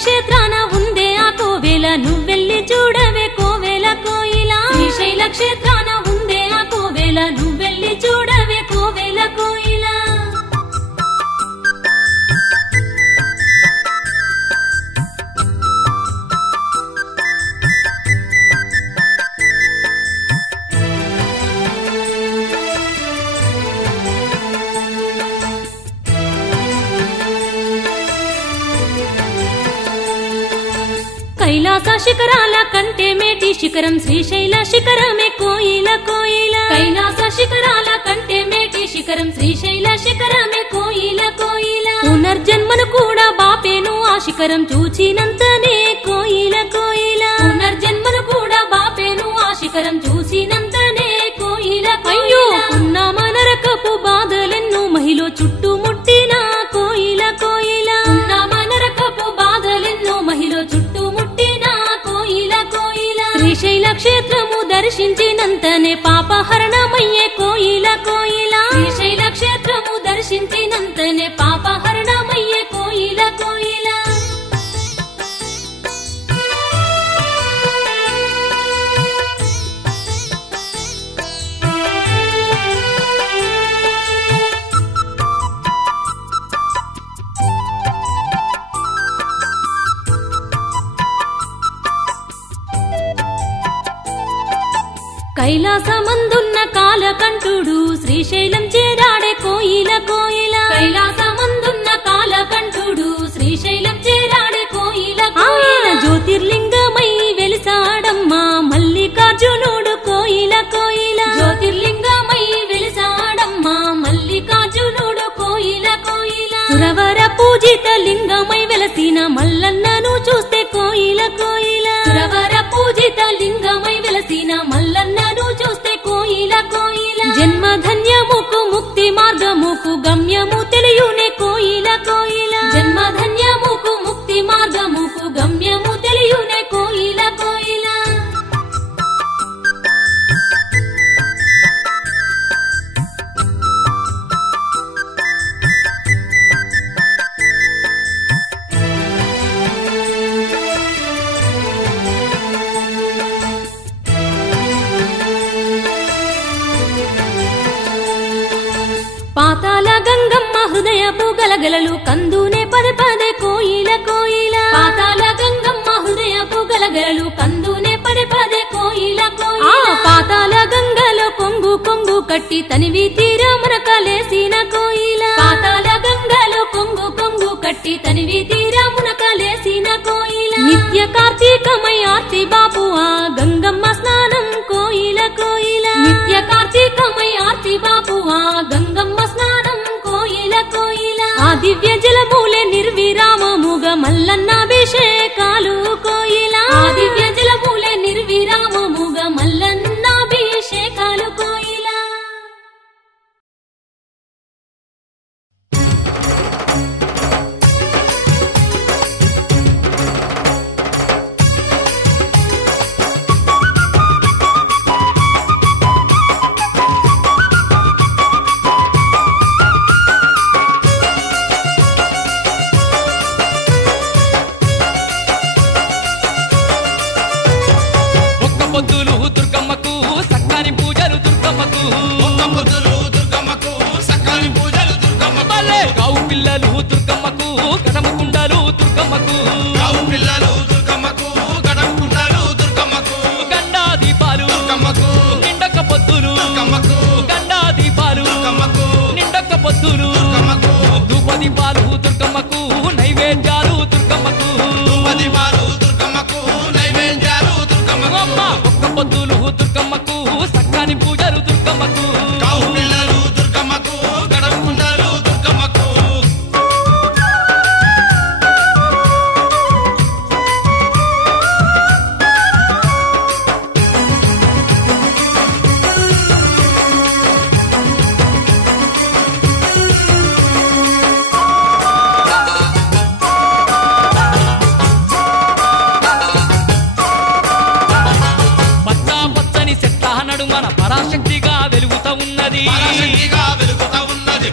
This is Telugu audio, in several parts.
క్షేత్రాన ఉందే ఆ కోవెల నువ్వెళ్ళి చూడవే కోవెల కోయిల శ్రీశైల క్షేత్రాన ఉందే ఆ కోవెల నువ్వెళ్ళి చూడవే కోవెల కోయిల కైలాస శిఖరాల కంటే మేటి శిఖరం శ్రీశైల శిఖరమే కోయిల కోయిల కైలాస శిఖరాల కంటే మేటి శిఖరం శ్రీశైల శిఖరమే కోయిల కోయిల పునర్జన్మను కూడా బాపేను ఆ శిఖరం చూచినంతనే కోయిల కోయిల పునర్జన్మను కూడా బాపేను ఆ శిఖరం చూసినంతనే కోయిల అయ్యో పున్నామ నరకపు బాధలెన్నో మహిళ చుట్టుముట్టిన కోయిల కోయిల పున్నామ నరకపు బాధలెన్నో మహిళ చుట్టుముట్టిన కోయిల కోయిల శ్రీశైల క్షేత్రము దర్శించినంతనే పాపహరణమయ్యే కోయిల కోయిల శ్రీశైల క్షేత్రము దర్శించినంతనే పాపహరణమయ్యే కోయిల కోయిల కైలాసమందున్న కాలకంఠుడు శ్రీశైలం చేరాడే కోయిల కోయిల కైలాసమందున్న కాలకంఠుడు శ్రీశైలం చేరాడే కోయిల కోయిల జ్యోతిర్లింగమై వెలిసాడమ్మా మల్లికార్జునుడు కోయిల కోయిల జ్యోతిర్లింగమై వెలిసాడమ్మా మల్లికార్జునుడు కోయిల కోయిల సురవర పూజిత లింగమై వెలసిన మల్లన్నను చూస్తే కోయిల కోయిల సురవర పూజిత లింగమై వెలసిన మల్లన్నను చూస్తే కోయిల కోయిల జన్మధన్యముకు ముక్తి మార్గముకు గమ్యము తెలియునే కోయిల కోయిల జన్మధన్యముకు ముక్తి మార్గముకు గమ్యము తెలియునే కోయిల కోయిల పాతాల గంగమ్మ హృదయపు గలగలలు కందునే పదే పదే కోయిల కోయిల పాతాల గంగమ్మ హృదయపు గలగలలు కందునే పదే పదే కోయిల కోయిల పాతాల గంగలో కొంగు కొంగు కట్టి తనివి తీరమున కలేసిన కోయిల పాతాల గంగలో కొంగు కొంగు కట్టి తనివి తీరమున కలేసిన కోయిల నిత్య కార్తీకమై ఆర్తి బాపు ఆ గంగమ్మ స్నానం కోయిల కోయిల నిత్య కార్తీకమై ఆర్తి బాపు ఆ గంగమ్మ స్నానం కోయిల కోయిల ఆ దివ్య జలమూలే నిర్విరామముగ మల్లన్నాభిషేకాలు కోయిల ఆ దివ్య జలమూలే నిర్విరామముగ మల్లన్నాభిషేకాలు కోయిల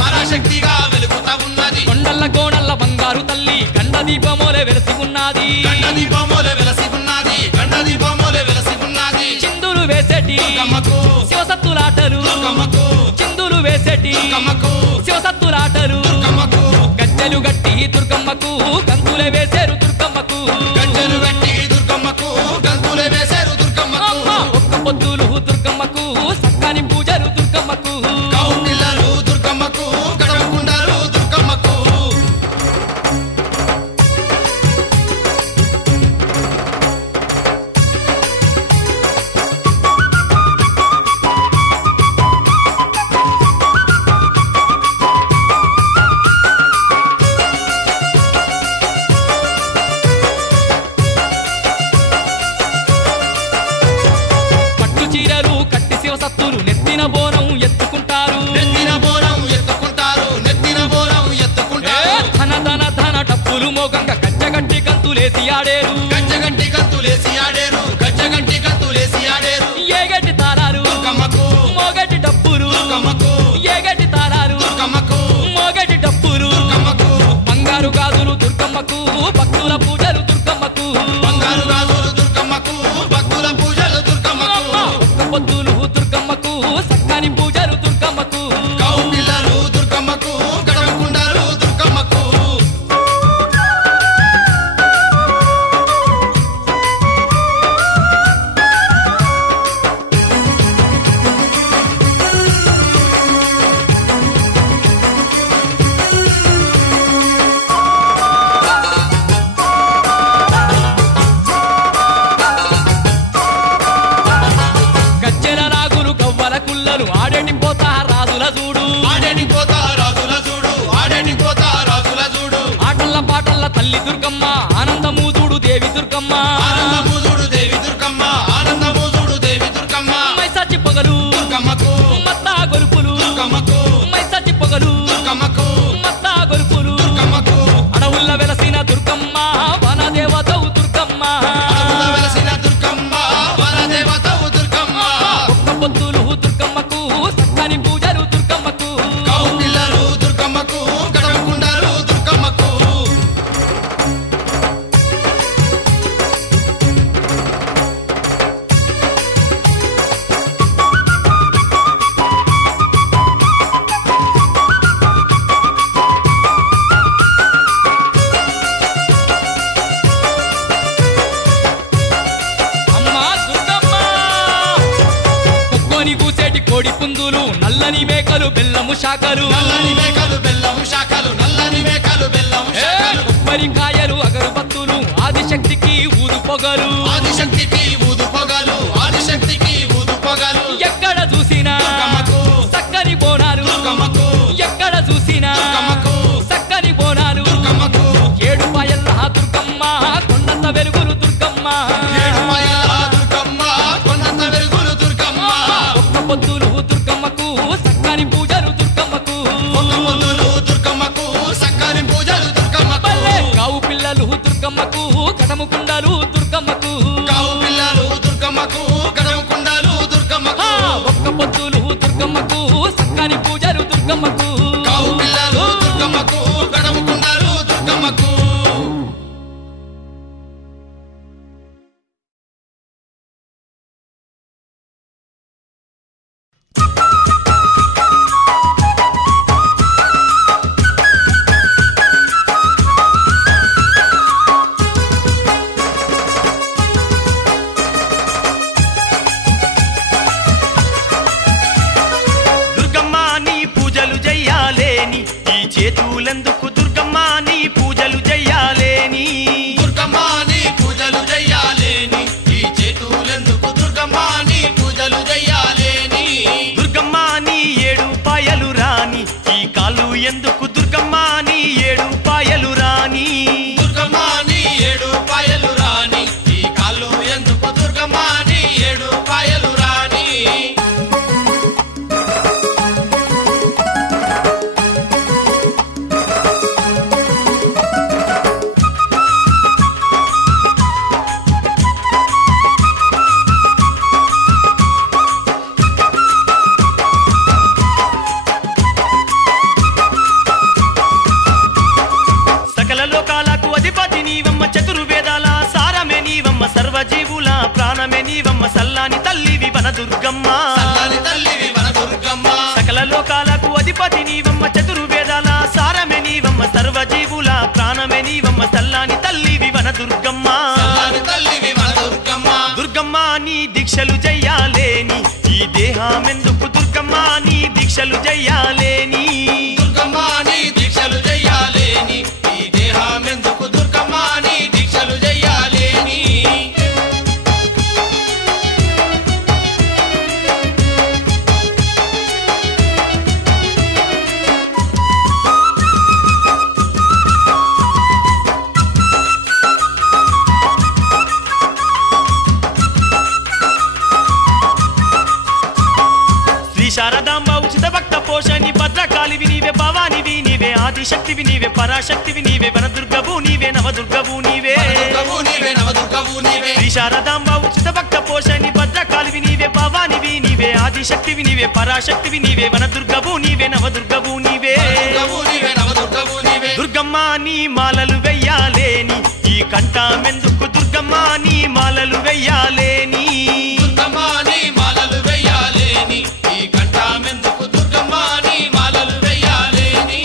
పరాశక్తిగా వెలుగుతా ఉన్నది కొండల్ల గోడల్ల బంగారు తల్లి గండ దీపమోలే వెలసి ఉన్నది గండ దీపమోలే వెలసి ఉన్నది గండ దీపమోలే వెలసి ఉన్నది చిందులు వేసేటి దుర్గమ్మకు శివసత్తులాటలు దుర్గమ్మకు చిందులు వేసేటి దుర్గమ్మకు శివసత్తులాటలు దుర్గమ్మకు గజ్జలు గట్టి దుర్గమ్మకు గంతులే వేసేరు దుర్గమ్మకు గజ్జలు గట్టి దుర్గమ్మకు గంతులే వేశారు దుర్గమ్మకు అమ్మా ఒక్క పొద్దులు దుర్గమ్మకు సక్కాని పూజలు దుర్గమ్మకు కావు పిల్లలు దుర్గమ్మకు గడవకుండారు దుర్గమ్మకు పట్టు చీరలు కట్టి శివసత్తులు నెత్తిన బోనం ఎత్తుకుంటారు నెత్తిన బోనం ఎత్తుకుంటారు నెత్తిన బోనం ఎత్తుకుంటారు ధన ధన ధన డప్పులు మోగంగా గజ్జగట్టి గంతులేసి ఆడేరు గజ్జగంటి గంతులేసి ఆడేరు గజ్జగంటి గంతులేసి ఆడేరు ఏగటి తాళాలు దుర్గమ్మకు మోగటి డప్పులు దుర్గమ్మకు ఏగటి తాళాలు దుర్గమ్మకు మోగటి డప్పులు దుర్గమ్మకు బంగారు గాజులు దుర్గమ్మకు భక్తుల పూజలు దుర్గమ్మకు బంగారు గాజులు దుర్గమ్మకు భక్తుల పూజలు దుర్గమ్మకు అమ్మా ఒక్క పొద్దులు దుర్గమ్మకు సక్కాని పూజలు దుర్గమ్మకు కావు పిల్లలు దుర్గమ్మకు గడవకుండారు దుర్గమ్మకు గజ్జెల రాగులు గవ్వల కుల్లలు ఆడేటి పోతా రాజుల చూడు ఆడేని పోతా రాజుల చూడు ఆడేని పోతా రాజుల చూడు ఆటల్ల పాటల్ల తల్లి దుర్గమ్మ ఆనందము చూడు దేవి దుర్గమ్మ ఆనందము చూడు దేవి దుర్గమ్మ ఆనందము చూడు దేవి దుర్గమ్మ మైసాచి పొగలు దుర్గమ్మకు మత్తా గొలుపులు దుర్గమ్మకు మైసాచి పొగలు దుర్గమ్మకు మత్తా గొలుపులు దుర్గమ్మకు అడవుల్ల వెలసిన దుర్గమ్మ వనదేవతవు దుర్గమ్మ అడవుల వెలసిన దుర్గమ్మ వనదేవతవు దుర్గమ్మ ఒక్క పొద్దులు దుర్గమ్మకు సక్కని పూజలు దుర్గమ్మకు కావు పిల్లలు దుర్గమ్మకు గడవకుండారు దుర్గమ్మకు అమ్మా దుర్గమ్మ కుక్కోని కూసేటి కోడి పుందులు నల్లని మేకలు బెల్లము శాఖలు నల్లని మేకలు బెల్లము శాఖలు నల్లని మేకలు బెల్లము శాఖలు కొబ్బరికాయలు అగరుబత్తులు ఆదిశక్తికి ఊదు పొగలు ఆదిశక్తికి ఊదు పొగలు ఆదిశక్తికి ఊదు పొగలు ఎక్కడ చూసినా దుర్గమ్మకు చక్కని బోనాలు దుర్గమ్మకు ఎక్కడ చూసినా దుర్గమ్మకు చక్కని బోనాలు దుర్గమ్మకు ఏడు పాయల్ల దుర్గమ్మ కొండంత వెలుగులు దుర్గమ్మ ఏడుపాయల దుర్గమ్మ కొండంత వెలుగులు దుర్గమ్మ ఒక్క పొద్దులు దుర్గమ్మకు చక్కని పూజలు దుర్గమ్మకు ఒక్క పొద్దులు దుర్గమ్మకు సక్కని పూజలు దుర్గమ్మకు పల్లె కావు పిల్లలు దుర్గమ్మకు కటము కుండలు దుర్గమ్మకు కావు పిల్లలు దుర్గమ్మకు గడవకుండాలు దుర్గమ్మకు ఒక్క పొద్దులు దుర్గమ్మకు చక్కని పూజలు దుర్గమ్మకు కావు పిల్లలు దుర్గమ్మకు గడవకుండాలు దుర్గమ్మకు సర్వజీవుల ప్రాణమే నీవమ్మ సల్లాని తల్లివి వన దుర్గమ్మ చల్లని తల్లివి వన దుర్గమ్మ సకల లోకాలకు అధిపతి నీవమ్మ చతుర్వేదాల సారమే నీవమ్మ సర్వజీవుల ప్రాణమే నీవమ్మ సల్లాని తల్లివి వన దుర్గమ్మ చల్లని తల్లివి వన దుర్గమ్మ దుర్గమ్మ నీ దీక్షలు జయ్యాలేని ఈ దేహమెందుకు దుర్గమ్మ నీ దీక్షలు జయ్యాలేని దుర్గమ్మ నీ దీక్షలు చెయ్యాలేని ఈ దేహమెందుకు దుర్గమ్మ నీ దీక్షలు చెయ్యాలేని శ్రీ శారదాంబ ఉచిత భక్త పోషణి భద్రకాళివి నీవే భవానివి నీవే ఆదిశక్తివి నీవే పరాశక్తివి నీవే వనదుర్గవు నీవే నవదుర్గవు నీవే దుర్గవు నీవే నవదుర్గవు నీవే శ్రీ శారదాంబ ఉచిత భక్త పోషణి భద్రకాళివి నీవే భవానివి నీవే ఆదిశక్తివి నీవే పరాశక్తివి నీవే వనదుర్గవు నీవే నవదుర్గవు నీవే దుర్గవు నీవే నవదుర్గవు నీవే దుర్గమ్మ నీ మాలలు వెయ్యాలేని ఈ కంఠమెందుకు దుర్గమ్మ నీ మాలలు వెయ్యాలేని దుర్గమ్మ నీ మాలలు వెయ్యాలేని ఈ కంఠమెందుకు దుర్గమ్మ నీ మాలలు వెయ్యాలేని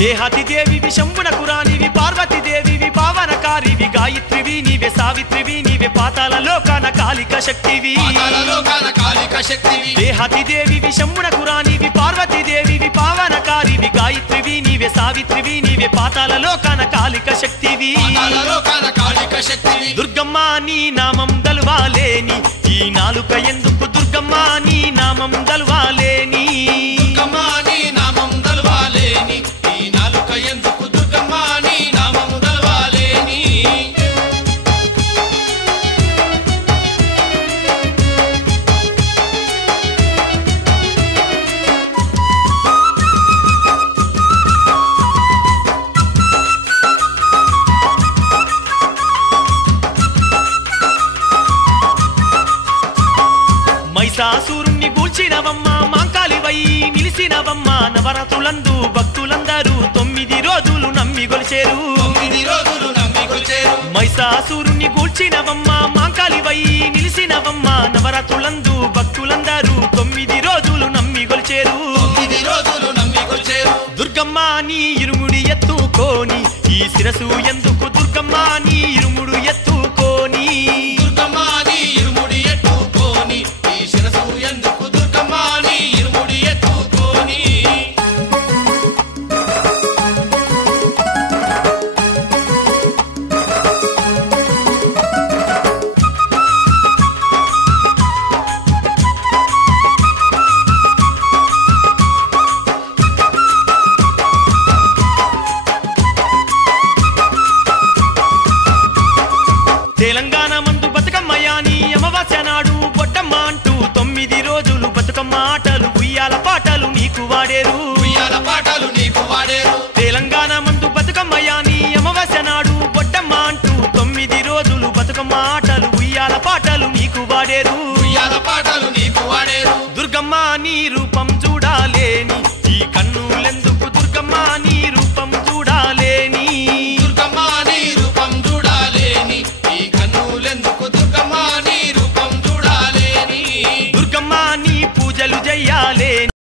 దేహాతి దేవివి శంభునకు రానివి పార్వతీదేవివి పావనకారివి గాయత్రివి నీవే సావిత్రివి నీవే పాతాల లోకాన కాళిక శక్తివి పాతాళ లోకాన కాళిక శక్తివి దేహాతి దేవివి శంభునకు రానివి పార్వతీదేవివి పావనకారివి గాయత్రివి నీవే సావిత్రివి నీవే పాతాల లోకాన కాళిక శక్తివి పాతాళ లోకాన కాళిక శక్తివి దుర్గమ్మ నీ నామం దలువాలేని ఈ నాలుక ఎందుకు దుర్గమ్మ నీ నామం దలువాలేని దుర్గమ్మ నీ నామం దలవాలేని ఈ నాలుక ఎందుకు దుర్గమ్మ నీ నామము దలవాలేని మైసాసురుణ్ణి గూల్చినవమ్మ మాంకాలివై నిలిసినవమ్మ నవరాత్రులందు భక్తులందరూ 9 రోజులు నమ్మి గొలిచేరు 9 రోజులు నమ్మి కొలిచేరు మైసాసురుణ్ణి గూల్చినవమ్మ మాంకాలివై నిలిసినవమ్మ నవరాత్రులందు భక్తులందరూ 9 రోజులు నమ్మి గొలిచేరు 9 రోజులు నమ్మి కొలిచేరు దుర్గమ్మ నీ ఇరుముడి ఎత్తుకోని ఈ శిరసు ఎందుకు దుర్గమ్మ నీ ఇరుముడు ఎత్తుకోని దుర్గమ్మ నీ ఇరుముడి ఎత్తుకోని ఈ శిరసు ఎందుకు దుర్గమ్మ నీ ఇరుముడి ఎత్తుకోని తెలంగాణ మందు బతుకమ్మయాని అమావాస్య నాడు బొట్టమ్మ అంటూ 9 రోజులు బతుకమ్మ ఆటలు ఉయ్యాల పాటలు నీకు వాడేరు ఉయ్యాల పాటలు నీకు వాడేరు తెలంగాణ మందు బతుకమ్మయాని అమావాస్య నాడు బొట్టమ్మ అంటూ 9 రోజులు బతుకమ్మ ఆటలు ఉయ్యాల పాటలు నీకు వాడేరు ఉయ్యాల పాటలు నీకు వాడేరు దుర్గమ్మ నీ రూపం చూడాలేని ఈ కన్నులెందుకు